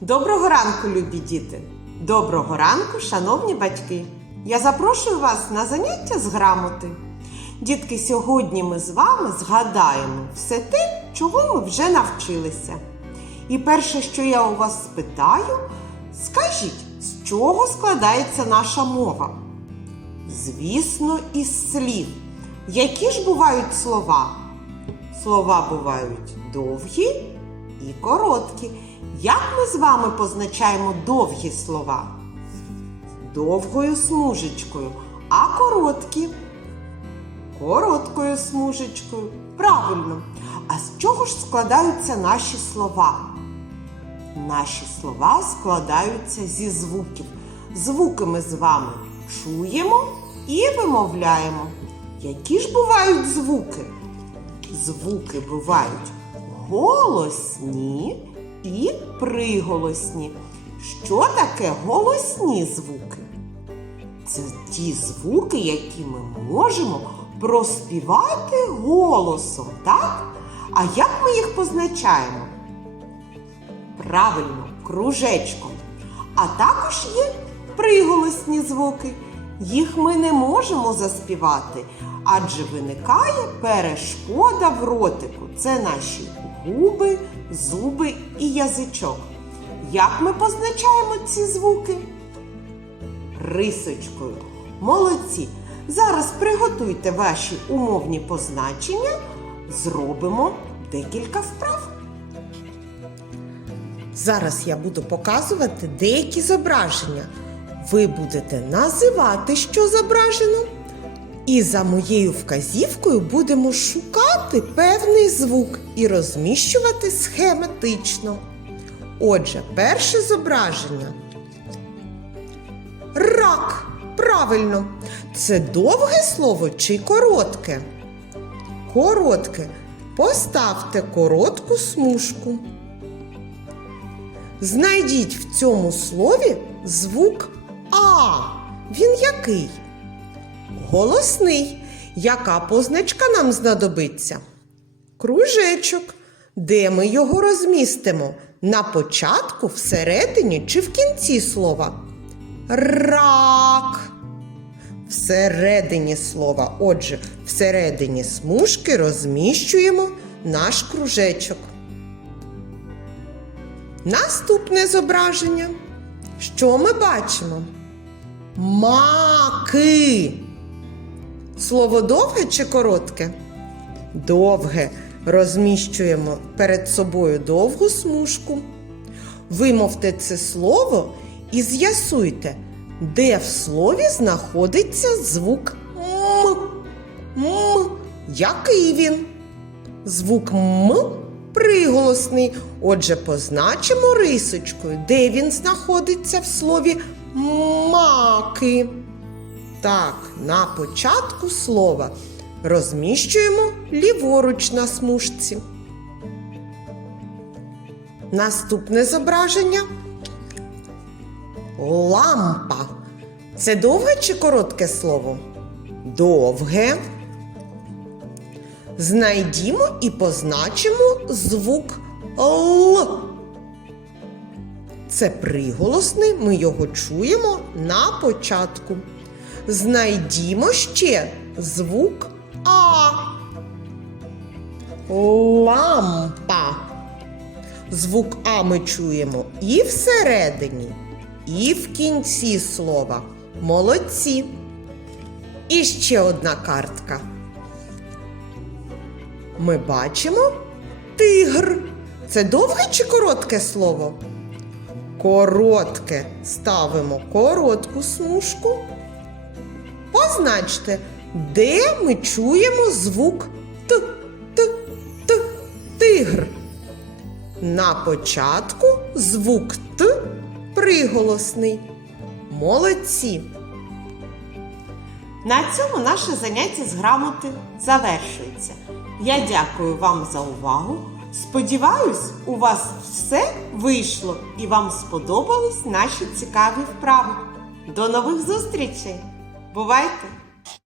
Доброго ранку, любі діти! Доброго ранку, шановні батьки! Я запрошую вас на заняття з грамоти. Дітки, сьогодні ми з вами згадаємо все те, чого ми вже навчилися. І перше, що я у вас спитаю, скажіть, з чого складається наша мова? Звісно, із слів. Які ж бувають слова? Слова бувають довгі і короткі. Як ми з вами позначаємо довгі слова? Довгою смужечкою, а короткі короткою смужечкою. Правильно. А з чого ж складаються наші слова? Наші слова складаються зі звуків. Звуки ми з вами чуємо і вимовляємо. Які ж бувають звуки? Звуки бувають голосні і приголосні. Що таке голосні звуки? Це ті звуки, які ми можемо проспівати голосом, так? А як ми їх позначаємо? Правильно, кружечком. А також є приголосні звуки. Їх ми не можемо заспівати, адже виникає перешкода в ротику. Це наші губи, зуби і язичок. Як ми позначаємо ці звуки? Рисочкою. Молодці! Зараз приготуйте ваші умовні позначення, зробимо декілька вправ. Зараз я буду показувати деякі зображення. Ви будете називати, що зображено, і за моєю вказівкою будемо шукати певний звук і розміщувати схематично. Отже, перше зображення. Рак. Правильно. Це довге слово чи коротке? Коротке. Поставте коротку смужку. Знайдіть в цьому слові звук А. Він який? Голосний. Яка позначка нам знадобиться? Кружечок. Де ми його розмістимо? На початку, всередині чи в кінці слова? Рак. Всередині слова. Отже, всередині смужки розміщуємо наш кружечок. Наступне зображення. Що ми бачимо? Маки. Слово довге чи коротке? Довге. Розміщуємо перед собою довгу смужку. Вимовте це слово і з'ясуйте, де в слові знаходиться звук М. М. Який він? Звук М приголосний. Отже, позначимо рисочкою, де він знаходиться в слові маки. Так, на початку слова розміщуємо ліворуч на смужці. Наступне зображення лампа. Це довге чи коротке слово? Довге. Знайдімо і позначимо звук Л. Це приголосний, ми його чуємо на початку. Знайдімо ще звук А. Лампа. Звук А ми чуємо і всередині, і в кінці слова. Молодці. І ще одна картка. Ми бачимо тигр. Це довге чи коротке слово? Коротке. Ставимо коротку смужку. Позначте, де ми чуємо звук Т, Т, Т, тигр. На початку звук Т приголосний. Молодці. На цьому наше заняття з грамоти завершується. Я дякую вам за увагу. Сподіваюсь, у вас все вийшло і вам сподобались наші цікаві вправи. До нових зустрічей! Бувайте!